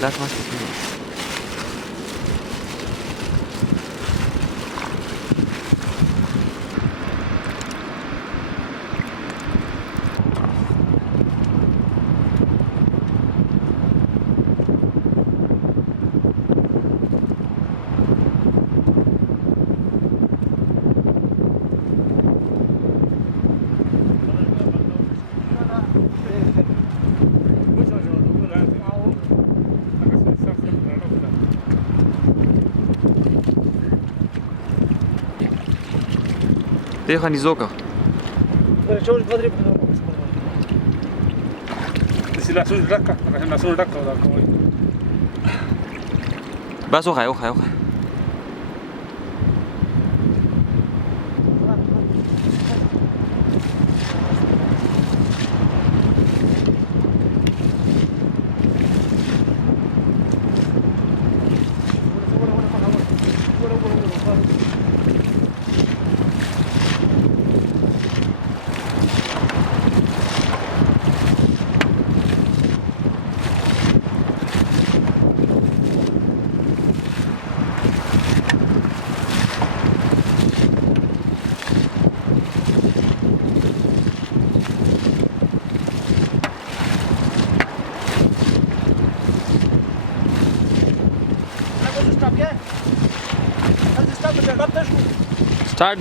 Lass mal spielen. Deja ni zoka. Si la azul rasca, la azul rasca o la como. Vas hoja, hoja, hoja.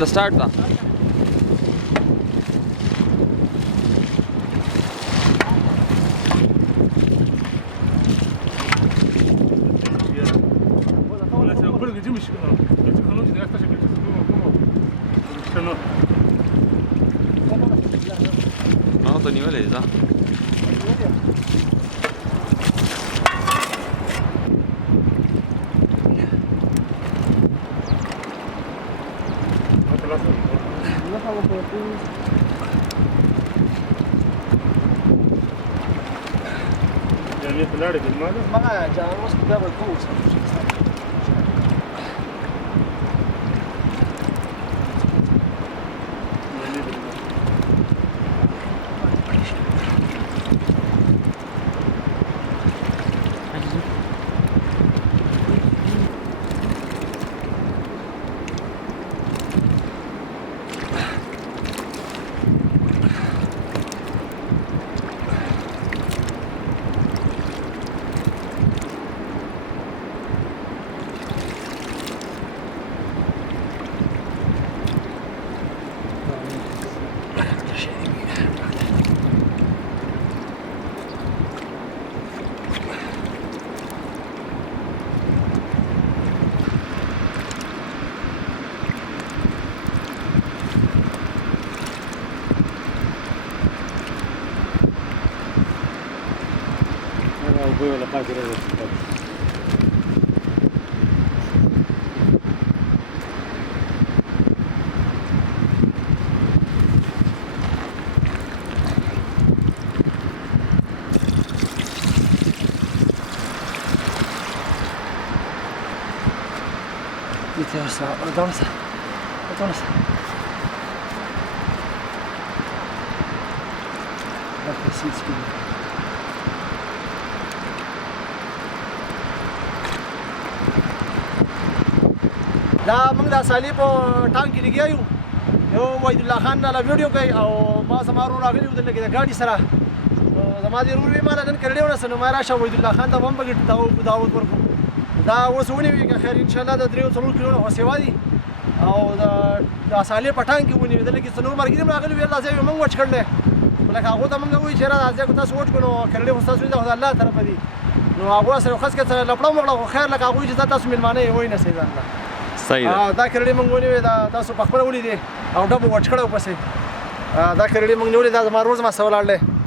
Start da. Quello che giù mi si non ti deve stare sempre come No, to nivel es, da. يعني طلعت الماده ما جاء وسط باب الكوس ولا قادر على الشباب دا موږ د سالي په ټانک کې لګیا یو وحید الله خان نه ویډیو کوي او ما سمارو راغلی و دلته د ګاډي سره زما د ورور ما نن کړی ونه سن ما راشه وحید الله خان ته هم بغټ داوود ورکو دا اوس ونی وی خیر ان شاء الله د 3 کیلو نه سیوا دي او د سالي په ټانک کې ونی دلته کې څنور مرګ دې راغلی وی الله زې موږ وچ کړل لکه هغه ته موږ وی چې راځي کو تاسو وټ کړو کړل خو تاسو د الله طرف دی نو هغه سره خاص کړه لپړو مغلو خیر لکه هغه چې تاسو ملمانه وای نه سي ځان صحیح ده دا کړلې مونږ ونیوې دا تاسو په خپل ولیدې او ډبو وچ کړو پسې دا کړلې مونږ نیولې دا زما روز ما سوال اړلې